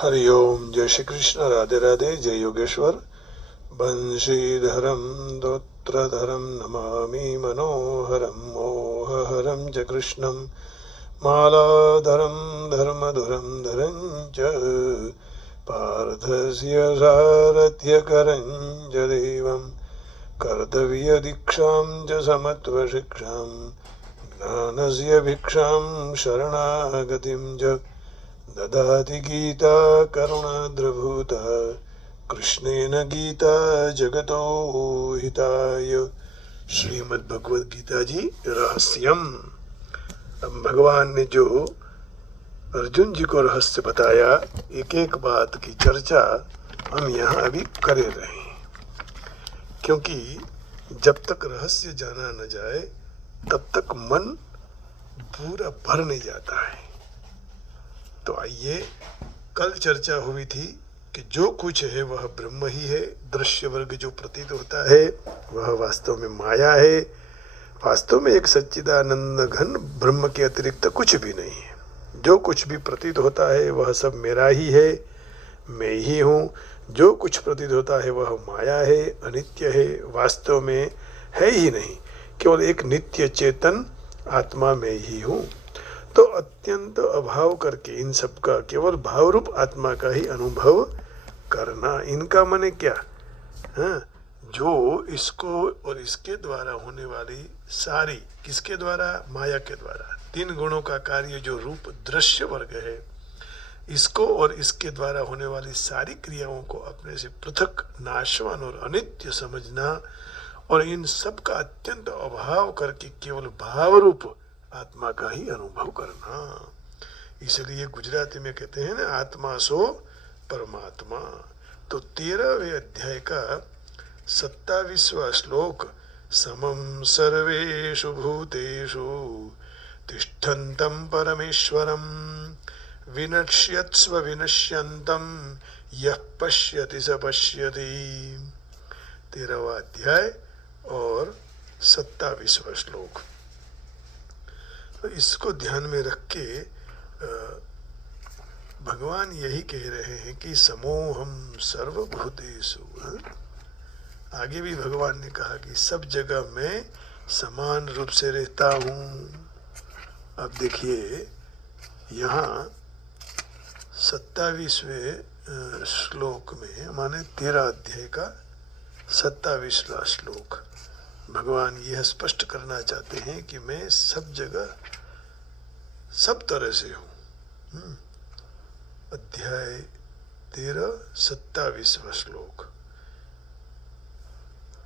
हरिओम। जय श्री कृष्ण। राधे राधे। जय योगेश्वर। बंशीधरम दोत्रधरम नमामि मनोहरम मोहहरम च कृष्णम मालाधरम धर्मधुरम धरं च पार्थस्य सारथ्यकरं च देवं कर्तव्यदीक्षां च समत्वशिक्षां ज्ञानस्य भिक्षां शरणागतिं च ददाति गीता करुणाद्रभूता कृष्णेन गीता जगतो हिताय। श्रीमद् भगवद गीता जी रहस्यम। अब भगवान ने जो अर्जुन जी को रहस्य बताया, एक एक बात की चर्चा हम यहाँ अभी करे रहे हैं, क्योंकि जब तक रहस्य जाना न जाए तब तक मन पूरा भर नहीं जाता है। तो आइए, कल चर्चा हुई थी कि जो कुछ है वह ब्रह्म ही है। दृश्य वर्ग जो प्रतीत होता है वह वास्तव में माया है। वास्तव में एक सच्चिदानंद घन ब्रह्म के अतिरिक्त कुछ भी नहीं है। जो कुछ भी प्रतीत होता है वह सब मेरा ही है, मैं ही हूँ। जो कुछ प्रतीत होता है वह माया है, अनित्य है, वास्तव में है ही नहीं। केवल एक नित्य चेतन आत्मा में ही हूँ। तो अत्यंत अभाव करके इन सब का केवल भाव रूप आत्मा का ही अनुभव करना, इनका माने क्या? हाँ, जो इसको और इसके द्वारा होने वाली सारी, किसके द्वारा? माया के द्वारा। तीन गुणों का कार्य जो रूप दृश्य वर्ग है, इसको और इसके द्वारा होने वाली सारी क्रियाओं को अपने से पृथक, नाशवान और अनित्य समझना और इन सब का अत्यंत अभाव करके केवल भाव रूप आत्मा का ही अनुभव करना। इसलिए गुजराती में कहते हैं ना, आत्मा सो परमात्मा। तो 13वें अध्याय का 27वां श्लोक, समम सर्वेषु भूतेषु तिष्ठन्तं परमेश्वरं विनश्यत्स्व विनश्यन्तं यः पश्यति स पश्यति। 13वां अध्याय और 27वां श्लोक। तो इसको ध्यान में रख के भगवान यही कह रहे हैं कि समोहम सर्वभूतेषु। आगे भी भगवान ने कहा कि सब जगह मैं समान रूप से रहता हूँ। अब देखिए, यहाँ 27वें श्लोक में, माने 13 अध्याय का 27वां श्लोक, भगवान यह स्पष्ट करना चाहते हैं कि मैं सब जगह सब तरह से हूँ। अध्याय 13 27वां श्लोक।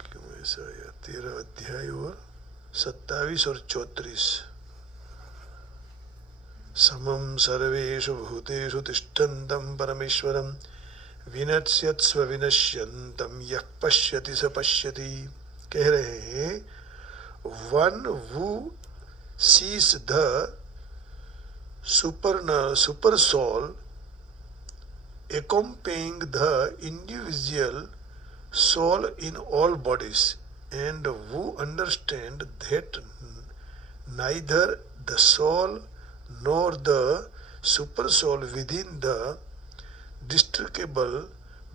क्यों ऐसा है? 13 अध्याय और 27 और 34। समम सर्वेषु भूतेषु तिष्ठन्तं परमेश्वरं विनश्यत्स्व विनश्यन्तं यः पश्यति स पश्यति। कह रहे हैं, one who sees the super soul accompanying the individual soul in all bodies, and who understand that neither the soul nor the super soul within the destructible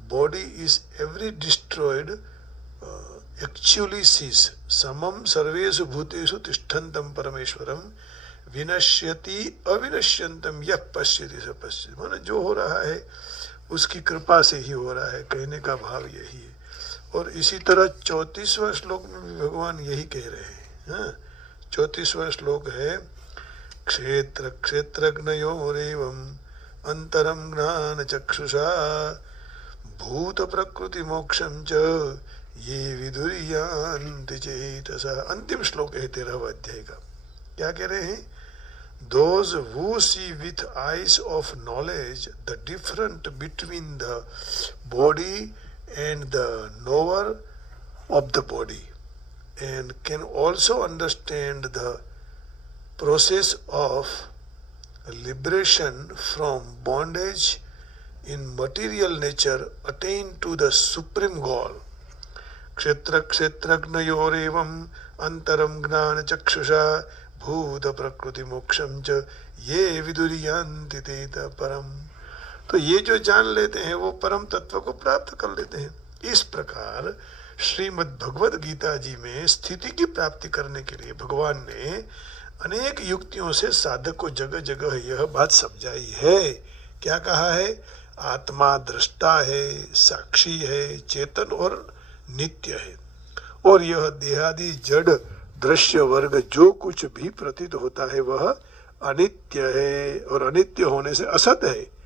body is ever destroyed, actually sees समम सर्वेषु भूतेषु तिष्ठन्तं परमेश्वरं विनश्यति अविनश्यन्तं यः पश्यति स पश्यति। माने जो हो रहा है उसकी कृपा से ही हो रहा है, कहने का भाव यही है। और इसी तरह 34वां श्लोक में भी भगवान यही कह रहे हैं। 34वां श्लोक है, क्षेत्र क्षेत्रज्ञयोरेवम् अंतरं ज्ञान चक्षुषा भूत प्रकृति मोक्षं च ये विदुर्यान्ति चेतसा। अंतिम श्लोक है 13वां अध्याय का। क्या कह रहे हैं? Those who see with eyes of knowledge the difference between the body and the knower of the body, and can also understand the process of liberation from bondage in material nature, attain to the supreme goal. क्षेत्र क्षेत्रज्ञयोरेवम् अंतरं ज्ञान चक्षुषा भूत प्रकृति मोक्षं च ये विदुर्यान्ति तेत परम। तो ये जो जान लेते हैं वो परम तत्व को प्राप्त कर लेते हैं। इस प्रकार श्रीमद् भगवद गीता जी में स्थिति की प्राप्ति करने के लिए भगवान ने अनेक युक्तियों से साधक को जगह जगह यह बात समझाई है। क्या कहा है? आत्मा दृष्टा है, साक्षी है, चेतन और नित्य है, और यह देहादि जड़ दृश्य वर्ग जो कुछ भी प्रतीत होता है वह अनित्य है, और अनित्य होने से असत है।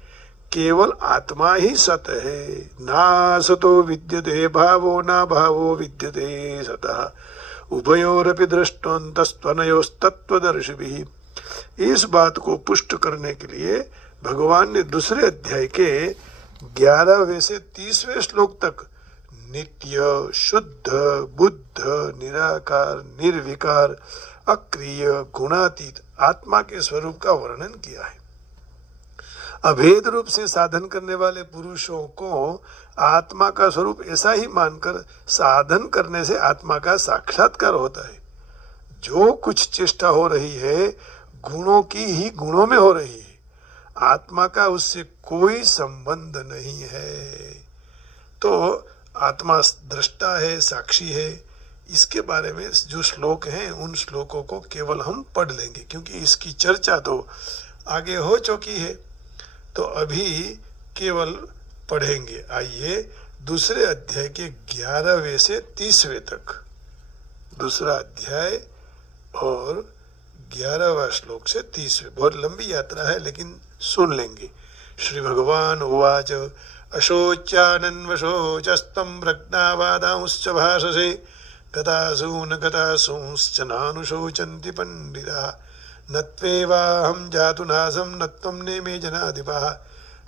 केवल आत्मा ही सत है। ना सतो विद्यते भावो ना भावो विद्यते सतः उभयोरपि दृष्टोन्तस्त्वनयोस्तत्त्वदर्शिभिः। इस बात को पुष्ट करने के लिए भगवान ने दूसरे अध्याय के 11वें से 30वें श्लोक तक नित्य, शुद्ध, बुद्ध, निराकार, निर्विकार, अक्रिय, गुणातीत आत्मा के स्वरूप का वर्णन किया है। अभेद रूप से साधन करने वाले पुरुषों को आत्मा का स्वरूप ऐसा ही मानकर साधन करने से आत्मा का साक्षात्कार होता है। जो कुछ चेष्टा हो रही है गुणों की ही गुणों में हो रही है, आत्मा का उससे कोई संबंध नहीं है। तो आत्मा दृष्टा है, साक्षी है। इसके बारे में जो श्लोक हैं उन श्लोकों को केवल हम पढ़ लेंगे, क्योंकि इसकी चर्चा तो आगे हो चुकी है, तो अभी केवल पढ़ेंगे। आइए दूसरे अध्याय के 11वें से 30वें तक, दूसरा अध्याय और 11वां श्लोक से 30वें। बहुत लंबी यात्रा है लेकिन सुन लेंगे। श्री भगवान उवाच अशोच्यानन्वशोचस्तं प्रज्ञावादांश्च भाषसे गतासून गतासूंश्च नानुशोचन्ति पंडिताः न त्वेवाहं जातु नासं न त्वं नेमे जनाधिपः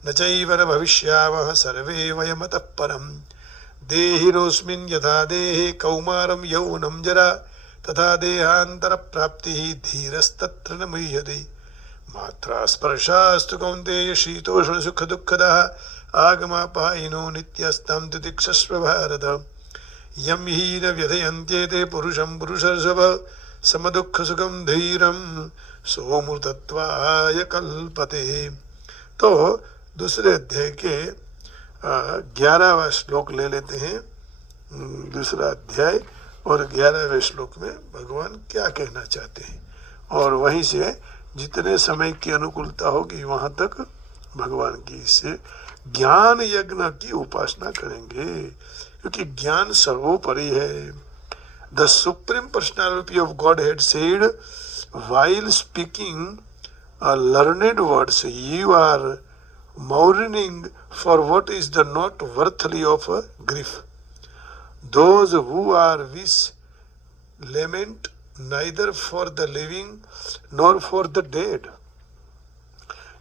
न चैव न भविष्यामः सर्वे वयमतः परम् देहिनोऽस्मिन् यथा देहे कौमारं यौवनं जरा तथा देहान्तरप्राप्तिः धीरस्तत्र न मुह्यते मात्रा स्पर्शास्तु कौन्तेय शीतोष्णसुखदुःखदः आगमापायिनो नित्यस्तं तितिक्षस्व भारत यं हि न व्यथयन्त्येते पुरुषं पुरुषर्षभ समदुःखसुखं धीरं सोऽमृतत्वाय कल्पते। तो दूसरे अध्याय के 11वां श्लोक ले लेते हैं। दूसरा अध्याय और 11वें श्लोक में भगवान क्या कहना चाहते हैं, और वहीं से जितने समय की अनुकूलता होगी वहां तक भगवान की इससे ज्ञान यज्ञ की उपासना करेंगे, क्योंकि ज्ञान सर्वोपरि है। The Supreme Personality of Godhead said, while speaking learned words, you are mourning for what is the not worthy of grief. Those who are wish lament neither for the living nor for the dead.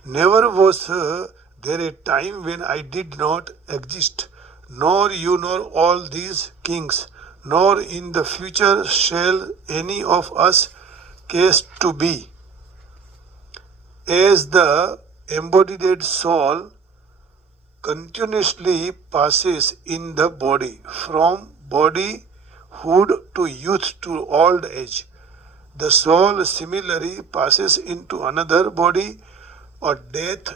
Never was there a time when I did not exist, nor you nor all these kings, nor in the future shall any of us case to be. As the embodied soul continuously passes in the body, from bodyhood to youth to old age, the soul similarly passes into another body or death.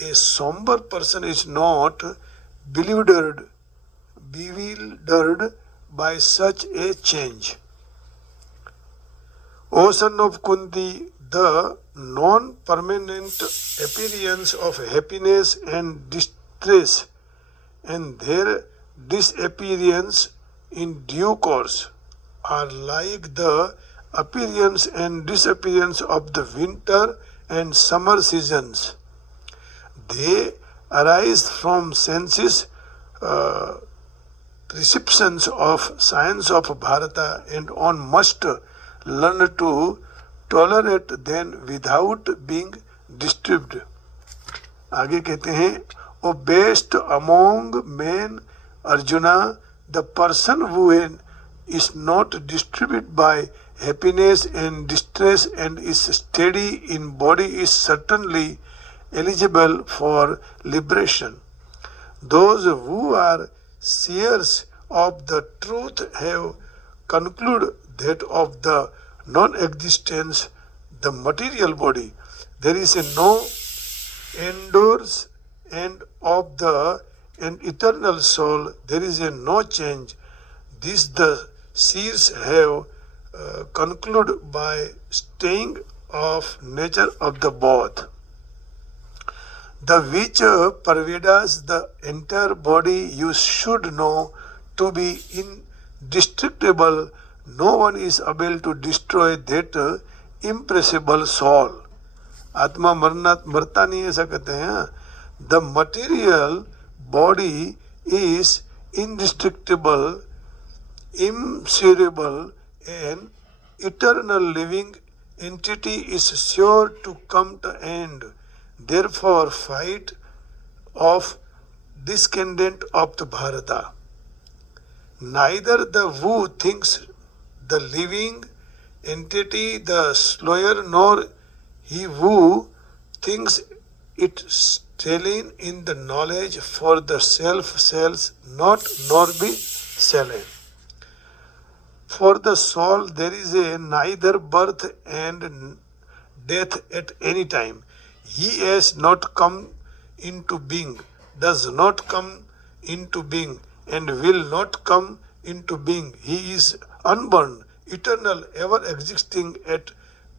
A somber person is not bewildered by such a change. O son of Kunti, the non-permanent appearance of happiness and distress and their disappearance in due course are like the appearance and disappearance of the winter and summer seasons. They arise from senses perceptions of science of Bharata, and one must learn to tolerate them without being disturbed. आगे कहते हैं, O best among men, Arjuna, the person who is not disturbed by happiness and distress and is steady in body is certainly eligible for liberation. Those who are seers of the truth have concluded that of the non-existence, the material body, there is no endurance and of an eternal soul there is no change. This the seers have concluded by staying of nature of the both, the which pervades the entire body. You should know to be indestructible. No one is able to destroy that impressible soul. आत्मा मरता नहीं, ऐसा कहते हैं. The material body is indestructible, immeasurable, and eternal living entity is sure to come to end. Therefore, fight of discontent of the Bharata. Neither the who thinks the living entity the slower, nor he who thinks it stellene in the knowledge, for the self shall not nor be slain. For the soul there is neither birth and death at any time. He has not come into being, does not come into being, and will not come into being. He is unborn, eternal, ever existing at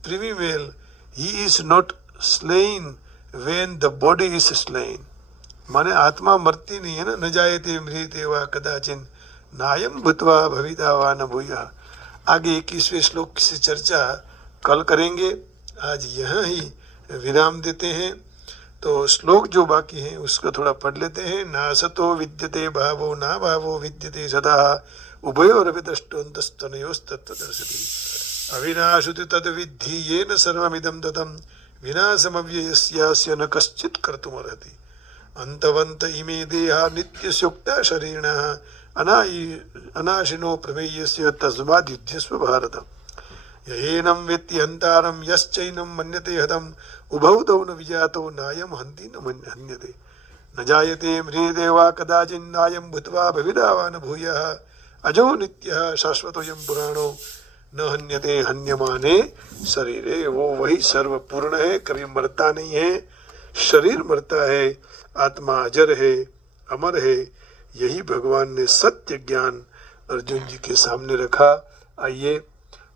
primeval. He is not slain when the body is slain. माने आत्मा मरती नहीं है ना. न जायते म्रियते वा कदाचिन नायम भूत्वा भविता वा न भूयः. आगे 21वें श्लोक से चर्चा कल करेंगे. आज यहाँ ही विराम देते हैं. तो श्लोक जो बाकी हैं उसको थोड़ा पढ़ लेते हैं. ना सतो विद्यते भावो ना भावो विद्यते सदा उभयोरपि द्रष्टोऽन्तस्तनयोस्तत्त्वदर्शिति अविनाशुति तद्विद्धि येन सर्वमिदं ततं विनाशमव्ययस्यास्य न कश्चित् कर्तुमर्हति. अन्तवन्त इमे देहा नित्यस्योक्ता शरीरिणः अनाशिनो प्रमेयस्य तस्माद् युध्यस्व भारत. येनं वेत्ति हन्तारं यश्चैनं मन्यते हतम् उभौ तौ न विजातौ नायं हन्ति न हन्यते. न जायते म्रियते वा कदाचिन्नायं भूत्वा भविता वा न भूयः. अजो नित्यः शाश्वतोऽयं पुराणो न हन्यते हन्यमाने शरीरे. वो वही सर्वपूर्ण है, कभी मरता नहीं है. शरीर मरता है, आत्मा अजर है, अमर है. यही भगवान ने सत्य ज्ञान अर्जुन जी के सामने रखा. आइए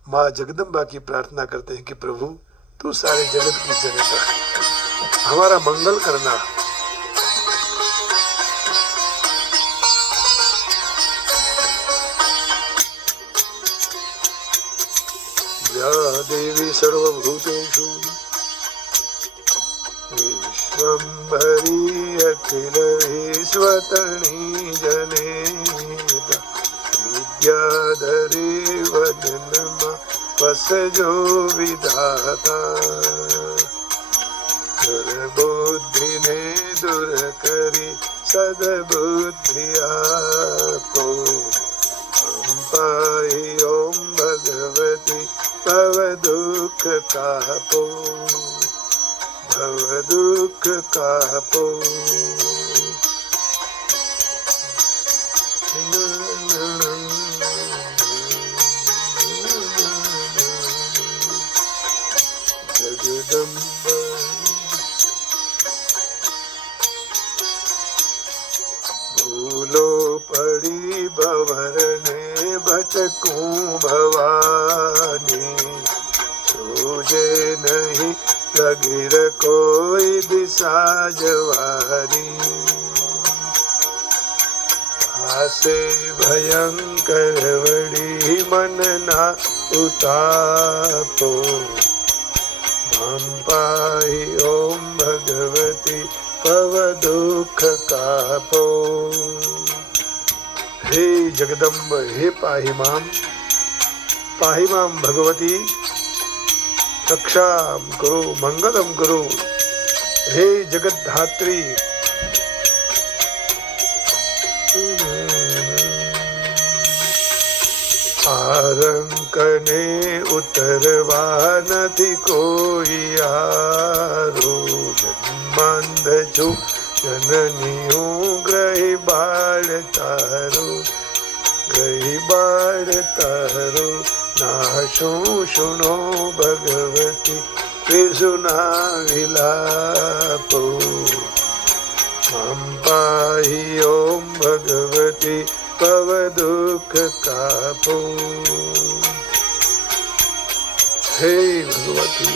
माँ जगदम्बा की प्रार्थना करते हैं कि प्रभु तू सारे जगत की जनता है, हमारा मंगल करना. या देवी सर्वभूतेषु विश्वम्भरी अखिल विश्वतणी जनेता विद्याधरी वदनमा वसजो विधाता. दुर्बुद्धि ने दूर करी सद्बुद्धि आपो. हम पाहि ओम भगवती भव दुख कापो, भव दुख कापो. जगदम्बा भूलो पड़ी भंवर ने भटकूं भवानी. सूझे नहीं लगिर कोई दिशा जवानी. आसे भयंकर बड़ी मन ना उतापो. हम पाहि ओम भगवती भव दुख कापो. हे जगदम्ब, हे पाहि माम भगवती, रक्षाम करो, मंगलम करो. हे जगत धात्री, आरंकने उतरवा નથી કોઈ યારો. જન્માંધ છું જનની હું ગ્રહી બાળ તારો, ગ્રહી બાળ તારો. નાશો શુણો ભગવતી કે સુના વિલાપો. मां पाहि ॐ भगवति भवदुःखकापो। हे भगवती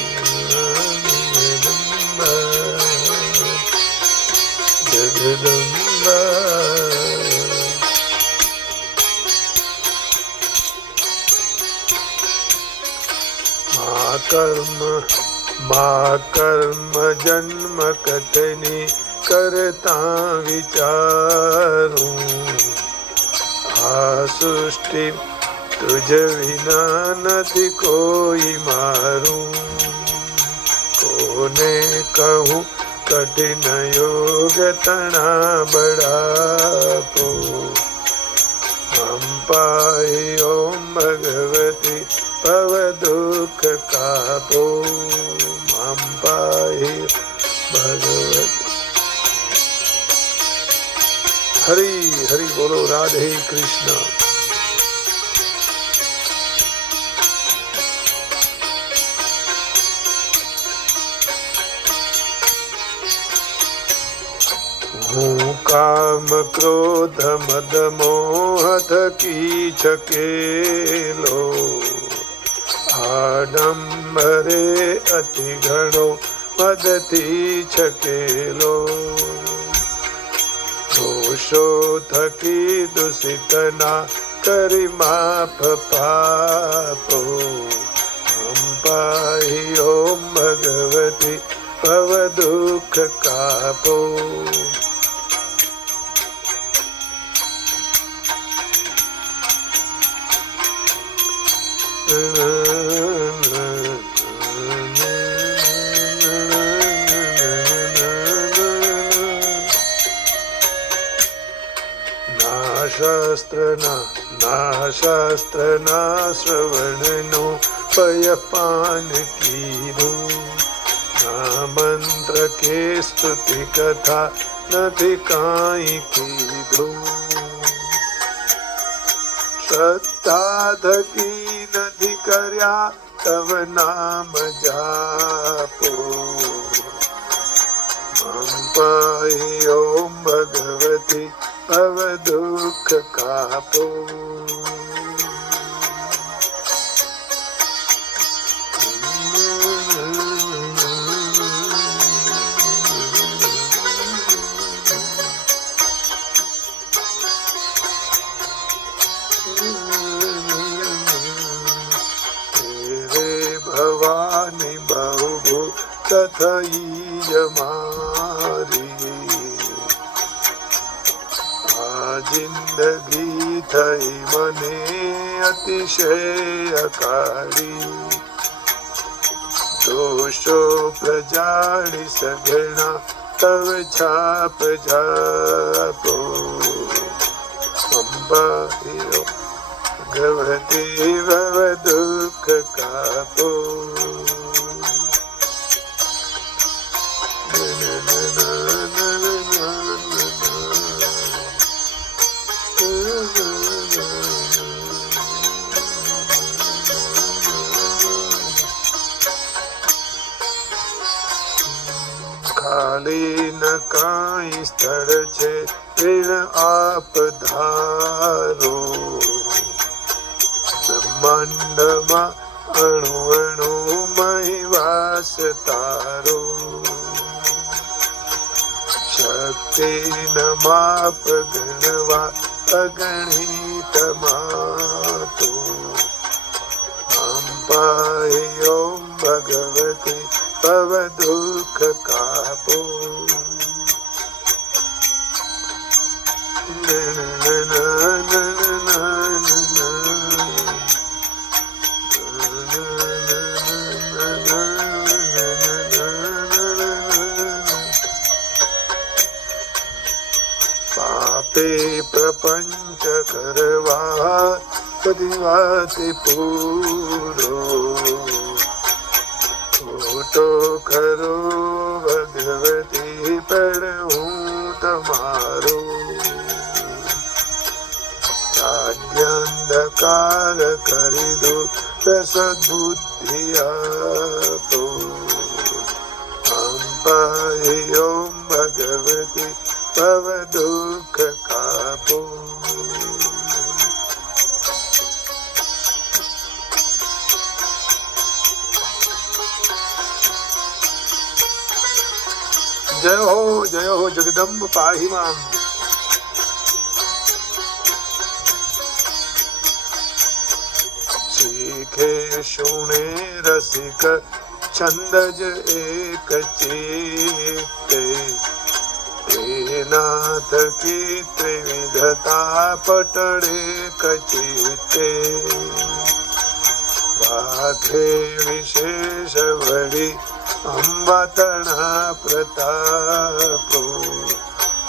जगदम्बा, मा कर्म जन्म कथनी करता विचारूं, आ सृष्टि तुझ विना નથી કોઈ મારું, કોને કહું કઠિન યોગ તણા બળાપો। માં પાહિ ઓમ ભગવતી ભવ દુઃખ કાપો। માં પાહિ ભગવતી। હરિ હરિ બોલો, રાધે કૃષ્ણ। હું કામ ક્રોધ મદ મોહ થકી છકેલો, આડંબરે અતિ ઘણો મદથી છકેલો। દોષો થકી દૂષિતના કરી માફ પાપો। માં પાહિ ઓમ ભગવતી ભવ દુઃખ કાપો। શાસ્ત્રના શ્રવણનો પયપાન કીધું, ના મંત્ર કે સ્તુતિ કથા નથી કાંઈ કીધું। શ્રદ્ધા થકી નથી કર્યા તવ નામ જાપો। માં પાહિ ઓમ ભગવતી ભવ દુઃખ કાપો। ભવાની બહુ તથઈ મારી, આ જિંદગી થઈ મને અતિશય કાળી। દોષો પ્રજાળી સગણા તવ છાપ જાપો। અંબાહી ભગવતી ભવ દુઃખ કાપો। ખાલી ન કાંઈ સ્થળ છે ઋણ આપ ધારો। બ્રહ્માંડમાં અણુ અણુ મહી વાસ તારો। શક્તિ ન માપ ગણવા અગણિત માપો। માં પાહિ ઓમ ભગવતી ભવ દુઃખ કાપો। પાપે પ્રપંચ કરવા બધી વાતે પૂરો। ખોટો ખરો ભગવતી પણ હું તમારો। રાજ્યાંધકાર કરી દો સદબુદ્ધિ આપો। માં પાહિ ઓમ ભગવતી भव दुख कापो। जय हो जगदम्ब पाहि माम। सीखे शुणे रसिक छंदज एक चेते, नाथ की त्रिविधता पटड़े कचिते। पाठे विशेष बड़ी अंबतना प्रतापो,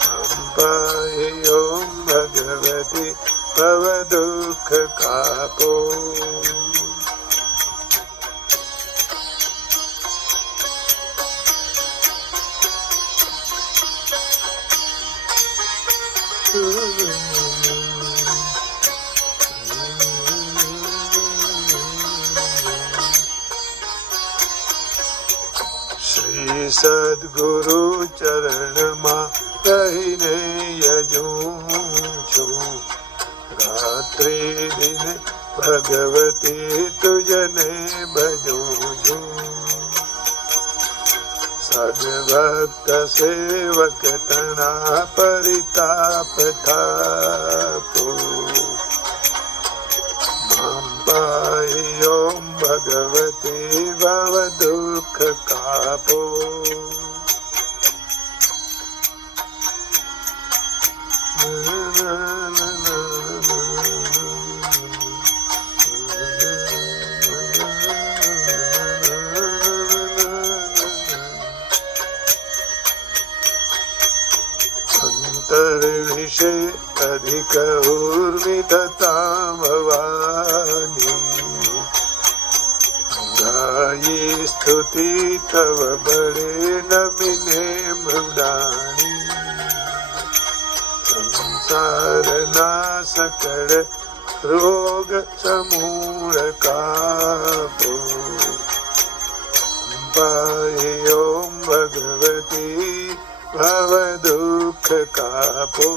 अम्बाए ओम भगवती भव दुख कापो। श्री सद्गुरु चरण मां रहीने यजूं छूं, रात्रि दिन भगवती तुझने भजूं छूं। सद्भक्त सेवक तना परिताप थापो, मां पाहि ओम भगवती भव दुख कापो। अंतर्विषे अधिक ऊर्मितता भवानी, गायी स्तुति तव बड़े नमिने मृडानी। संसार नासकड़ रोग समूल कापो, पाहि ओम भगवती भव दुख कापो।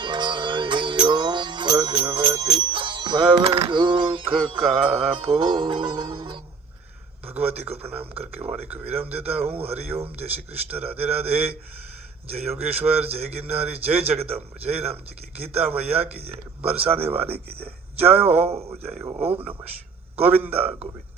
पाहि ओम भगवती भव दुख कापो। भगवती को प्रणाम करके वाणी को विराम देता हूँ। हरिओम, जय श्री कृष्ण, राधे राधे, जय योगेश्वर, जय गिरनारी, जय जगदम्ब, जय राम जी की, गीता मैया की जय, बरसाने वाले की जय। जय हो, ओम नमः शिवाय। गोविंदा गोविंद।